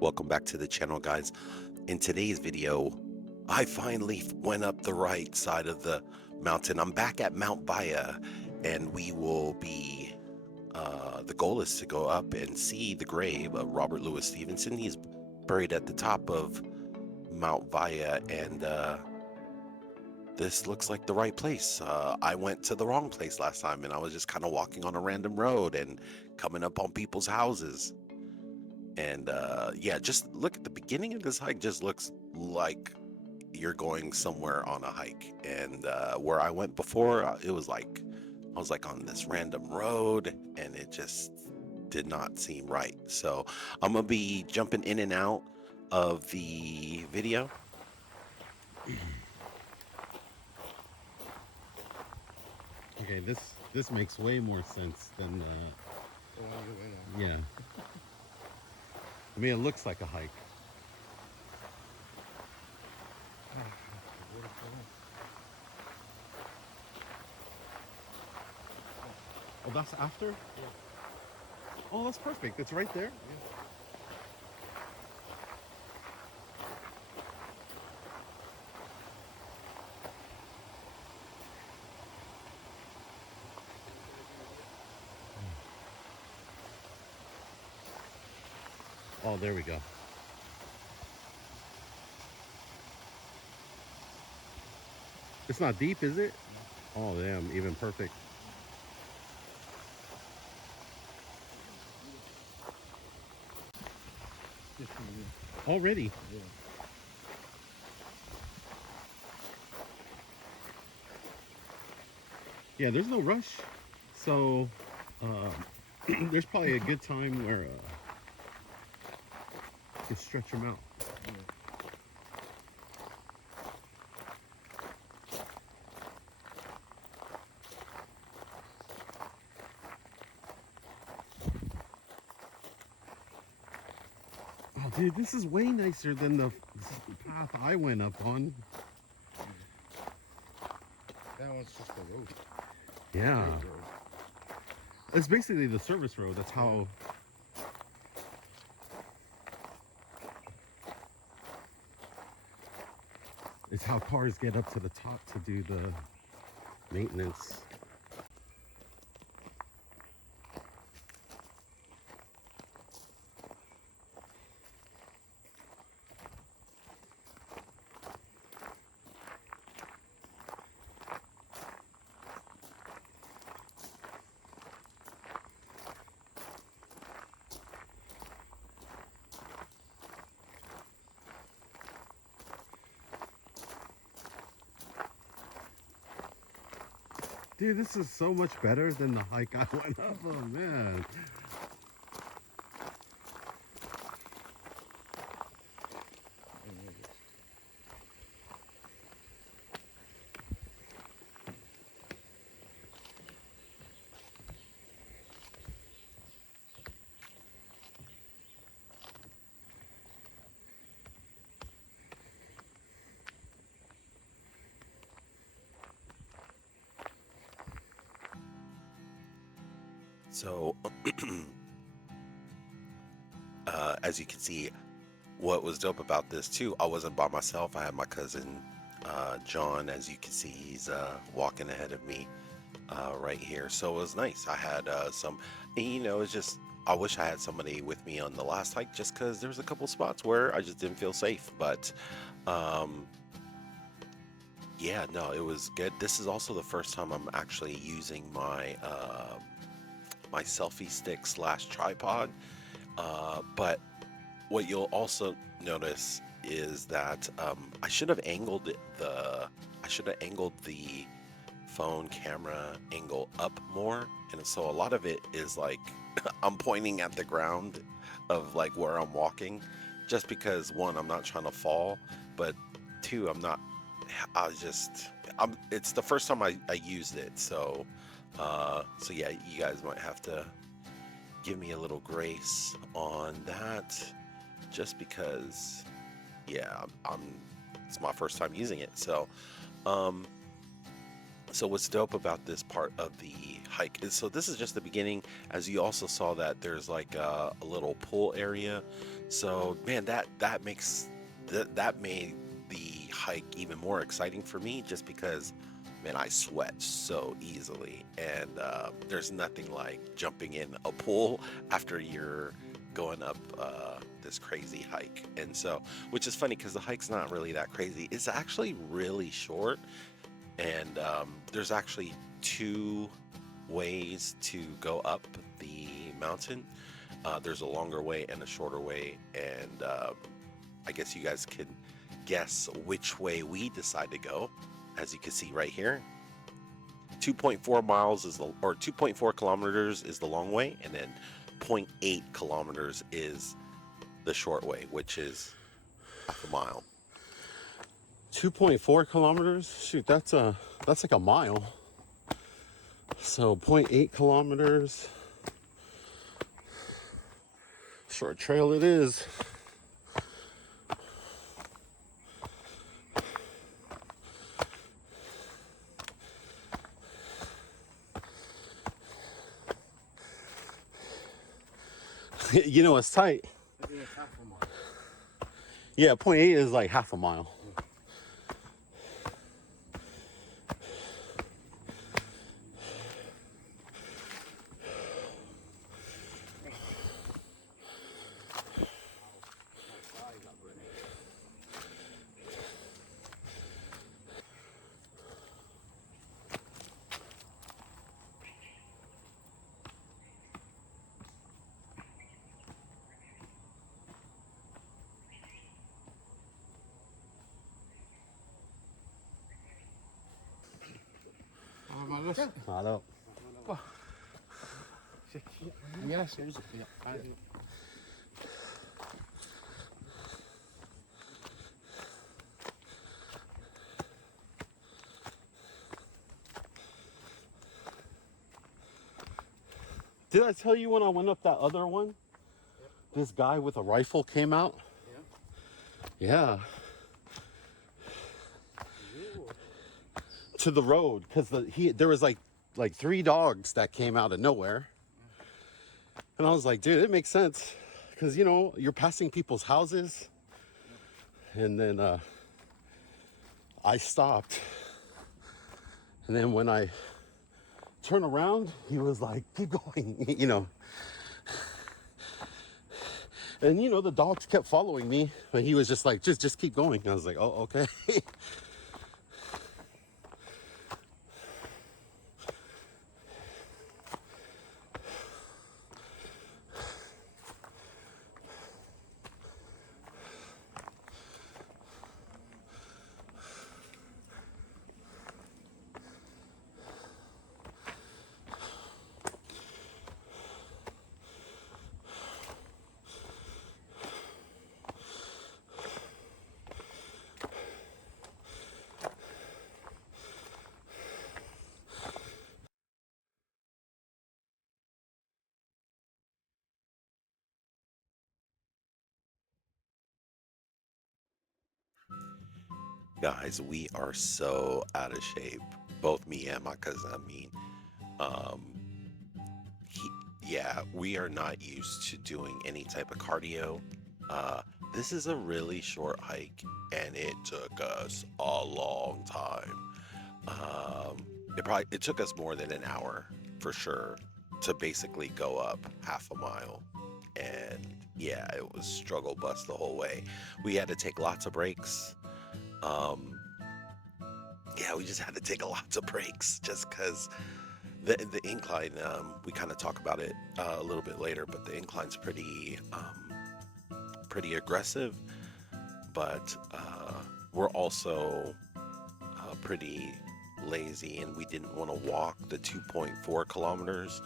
Welcome back to the channel, guys. In today's video, I finally went up the right side of the mountain. I'm back at Mount Vaea, and we will be the goal is to go up and see the grave of Robert Louis Stevenson. He's buried at the top of Mount Vaea, and this looks like the right place. I went to the wrong place last time, and I was just kind of walking on a random road and coming up on people's houses. And yeah, just look at the beginning of this hike, just looks like you're going somewhere on a hike. And where I went before, it was like I was like on this random road, and it just did not seem right. So I'm gonna be jumping in and out of the video. Okay, this makes way more sense than The one you went on. yeah. I mean, it looks like a hike. Waterfall. Oh, that's after? Yeah. Oh, that's perfect. It's right there. Yeah. Oh, there we go. It's not deep, is it? Oh, damn, even perfect. Already. Yeah. Yeah, there's no rush. So, there's probably a good time where you can stretch them out. Yeah. Oh, dude, this is way nicer than the path I went up on. That one's just a road. Yeah. Straight road. It's basically the service road. That's how. It's how cars get up to the top to do the maintenance. Dude, this is so much better than the hike I went up. Oh, man. And it is. So as you can see, what was dope about this too, I wasn't by myself. I had my cousin John. As you can see, he's walking ahead of me right here. So it was nice. I had some, and, it's just, I wish I had somebody with me on the last hike, just because there was a couple spots where I just didn't feel safe. But um, yeah, no, it was good. This is also the first time I'm actually using my my selfie stick slash tripod. But what you'll also notice is that I should have angled the phone camera angle up more, and so a lot of it is like I'm pointing at the ground of like where I'm walking, just because one, I'm not trying to fall, but two, it's the first time I used it, so so yeah, you guys might have to give me a little grace on that, just because yeah, it's my first time using it. So um So what's dope about this part of the hike is, so this is just the beginning. As you also saw that there's like a little pool area. So man, that makes that made the hike even more exciting for me, just because man, I sweat so easily, and there's nothing like jumping in a pool after you're going up this crazy hike. And so, which is funny because the hike's not really that crazy. It's actually really short, and there's actually two ways to go up the mountain. There's a longer way and a shorter way, and I guess you guys can guess which way we decide to go. As you can see right here, 2.4 miles is the, or 2.4 kilometers is the long way, and then 0.8 kilometers is the short way, which is half a mile. 2.4 kilometers. Shoot, that's like a mile. So 0.8 kilometers. Short trail it is. You know, it's tight. I think it's half a mile. Yeah, 0.8 is like half a mile. Claro. Mira, se usa. Did I tell you when I went up that other one? Yep. This guy with a rifle came out? Yeah. Yeah. To the road, because there was like three dogs that came out of nowhere. And I was like, dude, it makes sense. Because, you know, you're passing people's houses. And then I stopped. And then when I turned around, he was like, keep going, you know. And, you know, the dogs kept following me. But he was just like, just keep going. And I was like, oh, okay. Guys, we are so out of shape, both me and my cousin. I mean, um, he, yeah, we are not used to doing any type of cardio. Uh, this is a really short hike, and it took us a long time. It took us more than an hour for sure to basically go up half a mile, and yeah, it was struggle bus the whole way. We had to take lots of breaks. Um, yeah, we just had to take lots of breaks just because the incline. We kind of talk about it a little bit later, but the incline's pretty aggressive. But we're also pretty lazy, and we didn't want to walk the 2.4 kilometers.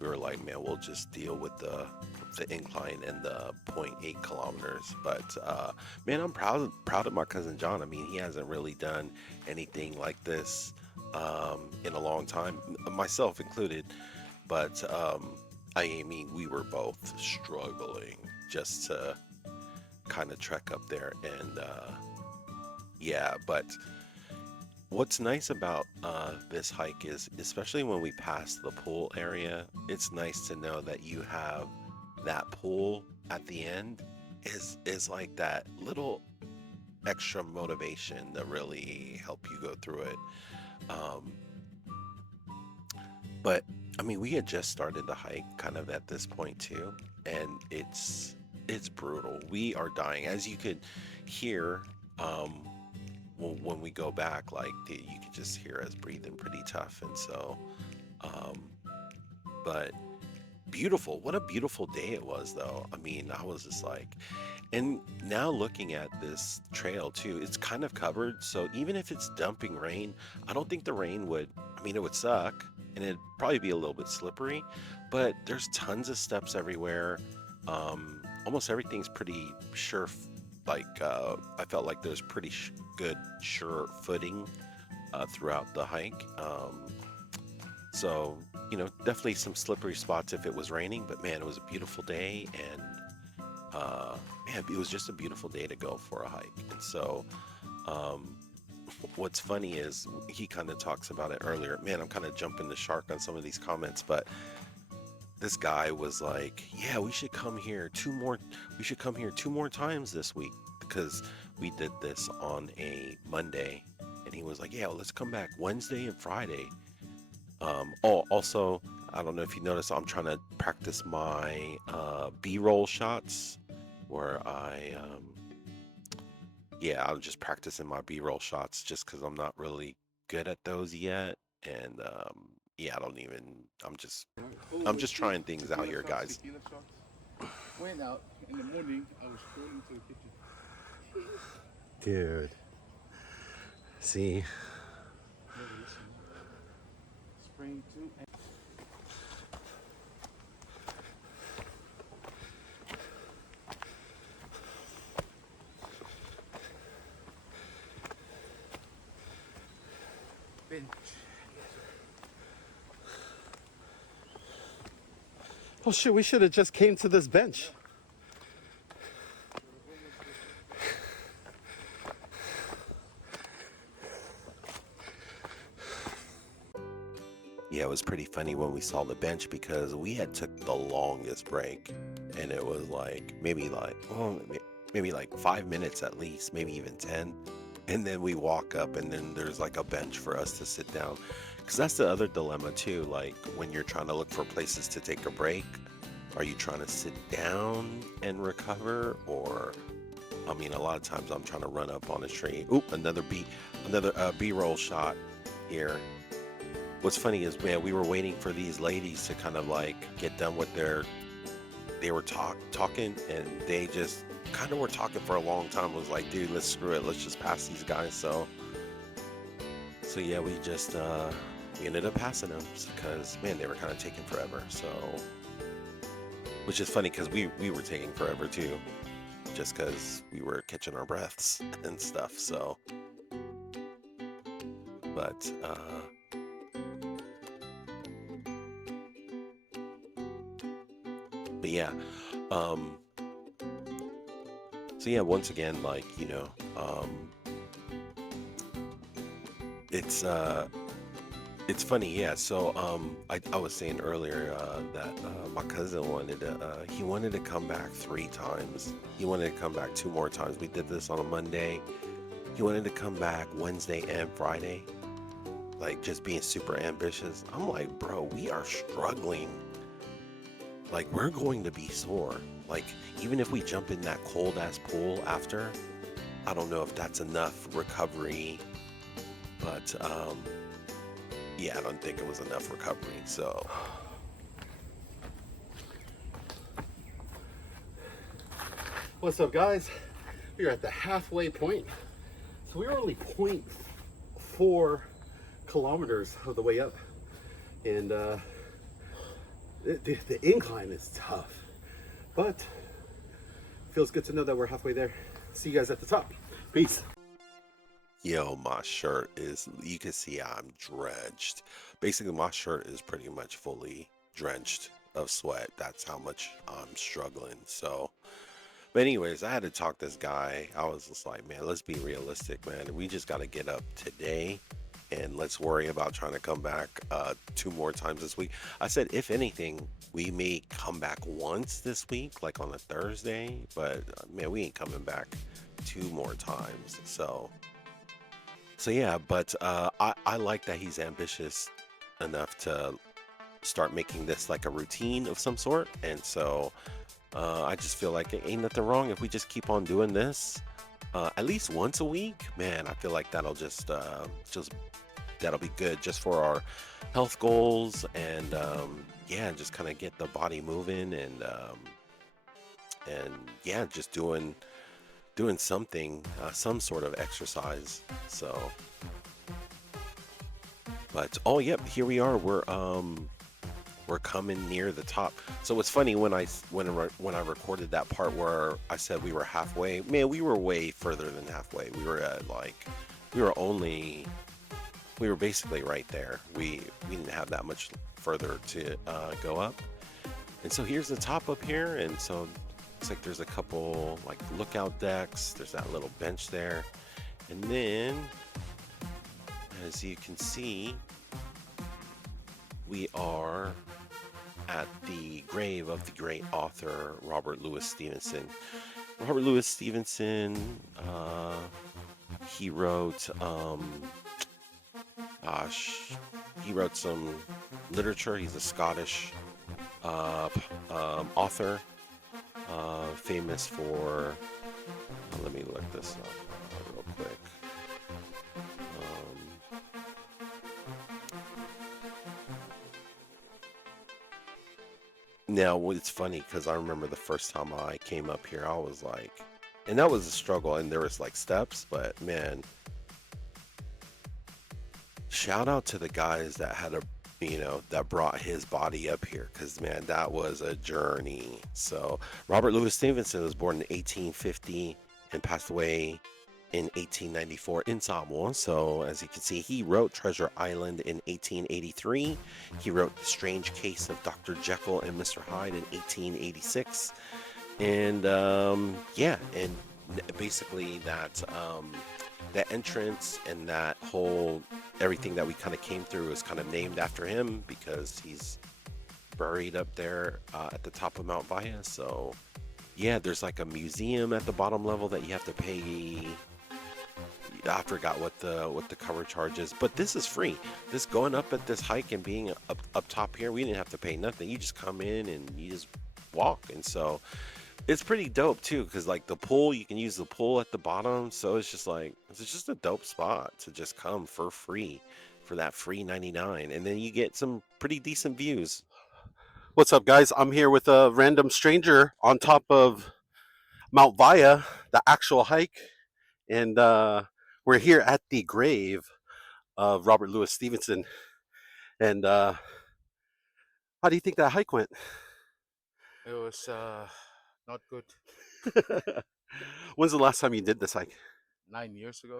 We were like, man, we'll just deal with the incline and the 0.8 kilometers. But man, I'm proud of my cousin John. I mean, he hasn't really done anything like this in a long time, myself included. But I mean, we were both struggling just to kind of trek up there, and yeah, but What's nice about this hike is, especially when we pass the pool area, it's nice to know that you have that pool at the end is like that little extra motivation to really help you go through it. Um, but I mean, we had just started the hike kind of at this point too, and it's brutal. We are dying, as you could hear. When we go back, like you could just hear us breathing pretty tough, and so, um, but beautiful. What a beautiful day it was, though. I mean, I was just like, and now looking at this trail too, it's kind of covered. So even if it's dumping rain, I don't think the rain would, I mean, it would suck and it'd probably be a little bit slippery, but there's tons of steps everywhere. Almost everything's pretty sure. I felt like there's pretty good, sure footing throughout the hike. So, definitely some slippery spots if it was raining, but man, it was a beautiful day, and man, it was just a beautiful day to go for a hike. And so, um, what's funny is he kind of talks about it earlier. Man, I'm kind of jumping the shark on some of these comments, but this guy was like, "Yeah, we should come here we should come here 2 more times this week because we did this on a Monday." And he was like, "Yeah, well, let's come back Wednesday and Friday." Also, I don't know if you noticed, I'm trying to practice my B-roll shots where yeah, I'm just practicing my B-roll shots just because I'm not really good at those yet. And yeah, I'm just trying things out here, guys. Went out in the morning. I was scrolling to the kitchen. Dude. See? Spring two. Bench. Oh shit, we should have just came to this bench. Yeah, it was pretty funny when we saw the bench because we had took the longest break, and it was like maybe like 5 minutes at least, maybe even 10. And then we walk up, and then there's like a bench for us to sit down. Because that's the other dilemma too. Like when you're trying to look for places to take a break, are you trying to sit down and recover, or I mean, a lot of times I'm trying to run up on a tree. Oop, another B-roll shot here. What's funny is, man, we were waiting for these ladies to kind of like get done with they were talking, and they just kind of were talking for a long time. It was like, dude, let's screw it. Let's just pass these guys. So yeah, we just, we ended up passing them because, man, they were kind of taking forever. So, which is funny because we were taking forever too, just because we were catching our breaths and stuff. So, but, yeah, so yeah, once again, like, it's funny, yeah. So I was saying earlier that my cousin he wanted to come back 3 times. He wanted to come back 2 more times. We did this on a Monday. He wanted to come back Wednesday and Friday, like just being super ambitious. I'm like, bro, we are struggling. Like, we're going to be sore. Like, even if we jump in that cold ass pool after, I don't know if that's enough recovery, but yeah, I don't think it was enough recovery. So What's up, guys? We are at the halfway point. So we were only 0.4 kilometers of the way up. And the incline is tough, but feels good to know that we're halfway there. See you guys at the top. Peace. yo, my shirt is, you can see I'm drenched. Basically, my shirt is pretty much fully drenched of sweat. That's how much I'm struggling. So, But anyways, I had to talk this guy. I was just like, man, let's be realistic, man. We just got to get up today, and let's worry about trying to come back two more times this week. I said, if anything, we may come back once this week, like on a Thursday. But man, we ain't coming back two more times. So yeah. But I like that he's ambitious enough to start making this like a routine of some sort, and so. I just feel like it ain't nothing wrong if we just keep on doing this at least once a week. Man, I feel like that'll just that'll be good just for our health goals and yeah, just kind of get the body moving and yeah, just doing something, some sort of exercise. So, but oh yep, here we are. We're coming near the top. So it's funny when I recorded that part where I said we were halfway. Man, we were way further than halfway. We were at like we were only we were basically right there. We didn't have that much further to go up. And so here's the top up here, and so looks like there's a couple like lookout decks. There's that little bench there, and then as you can see, we are at the grave of the great author Robert Louis Stevenson. Robert Louis Stevenson, he wrote, gosh, he wrote some literature. He's a Scottish author, famous for. Let me look this up real quick. Now, it's funny because I remember the first time I came up here, I was like, and that was a struggle, and there was like steps, but man, shout out to the guys that had that brought his body up here because man, that was a journey. So, Robert Louis Stevenson was born in 1850 and passed away in 1894 in Samoa. So, as you can see, he wrote Treasure Island in 1883. He wrote The Strange Case of Dr. Jekyll and Mr. Hyde in 1886. And yeah, and basically that entrance and that whole everything that we kind of came through is kind of named after him because he's buried up there at the top of Mount Vaea. So yeah, there's like a museum at the bottom level that you have to pay. I forgot what the cover charge is, but this is free. This going up at this hike and being up top here, we didn't have to pay nothing. You just come in and you just walk, and so it's pretty dope too. Because like the pool, you can use the pool at the bottom, so it's just a dope spot to just come for free for that free 99, and then you get some pretty decent views. What's up, guys? I'm here with a random stranger on top of Mount Vaea, the actual hike, and we're here at the grave of Robert Louis Stevenson. And how do you think that hike went? It was not good. When's the last time you did this hike? 9 years ago,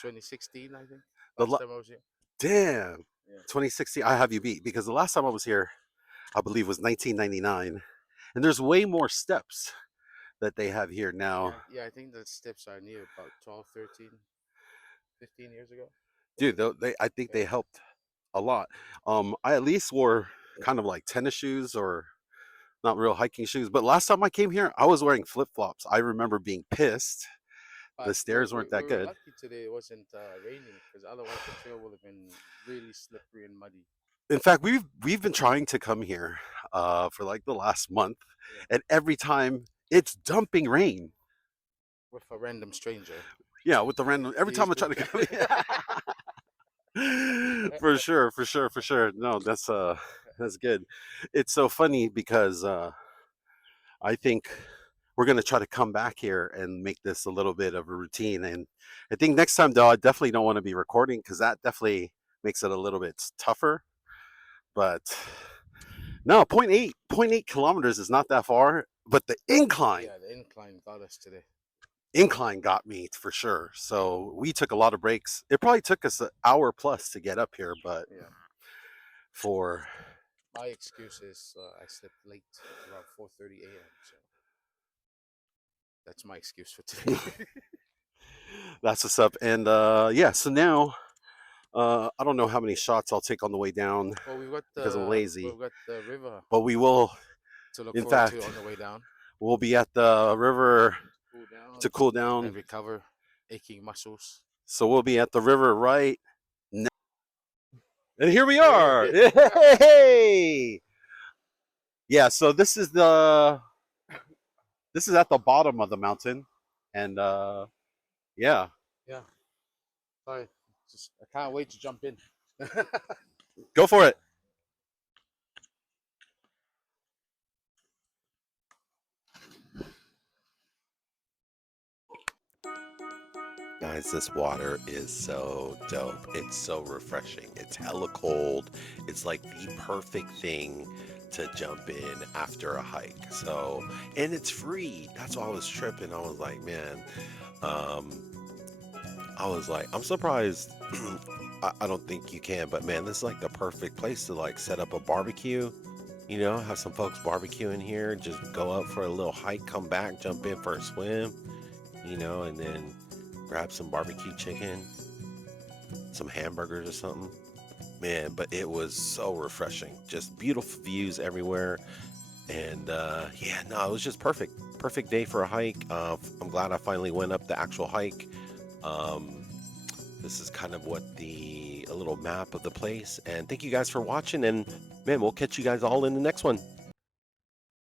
2016, I think. The Last time I was here. Damn, Yeah. 2016. I have you beat because the last time I was here, I believe, was 1999, and there's way more steps that they have here now. Yeah, I think the steps are near about 12, 13, 15 years ago. Dude, I think they helped a lot. I at least wore kind of like tennis shoes or not real hiking shoes. But last time I came here, I was wearing flip flops. I remember being pissed. The But stairs weren't that we were good. lucky today it wasn't raining because otherwise the trail would have been really slippery and muddy. In fact, we've been trying to come here for like the last month, Yeah. and every time it's dumping rain. With a random stranger. Yeah, with the random. Every time I try to come, for sure, for sure, for sure. No, that's good. It's so funny because I think we're gonna try to come back here and make this a little bit of a routine. And I think next time, though, I definitely don't want to be recording because that definitely makes it a little bit tougher. But no, point eight kilometers is not that far. But the incline, Yeah, the incline got us today. incline got me for sure. So we took a lot of breaks. It probably took us an hour plus to get up here, but Yeah. for My excuse is I slept late around 4:30 a.m. So That's my excuse for today. That's what's up. And yeah, so now I don't know how many shots I'll take on the way down Well, because I'm lazy, we've got the river but we will, to look in forward to fact, on the way down. we'll be at the river Cool down to cool and down. recover aching muscles. So we'll be at the river right now. And here we are. Hey. Hey! Yeah, so this is at the bottom of the mountain. And yeah. Yeah. Sorry. Just I can't wait to jump in. Go for it. Guys, this water is so dope. It's so refreshing. It's hella cold. It's like the perfect thing to jump in after a hike. So, and it's free. That's why I was tripping. I was like, man, um, I'm surprised. I don't think you can, but man, this is like the perfect place to like set up a barbecue. You know, have some folks barbecue in here, just go up for a little hike, come back, jump in for a swim, you know, and then grab some barbecue chicken, some hamburgers or something. Man, but it was so refreshing. Just beautiful views everywhere. And yeah, no, it was just perfect. Perfect day for a hike. I'm glad I finally went up the actual hike. Um, this is kind of a little map of the place. And thank you guys for watching. And man, we'll catch you guys all in the next one.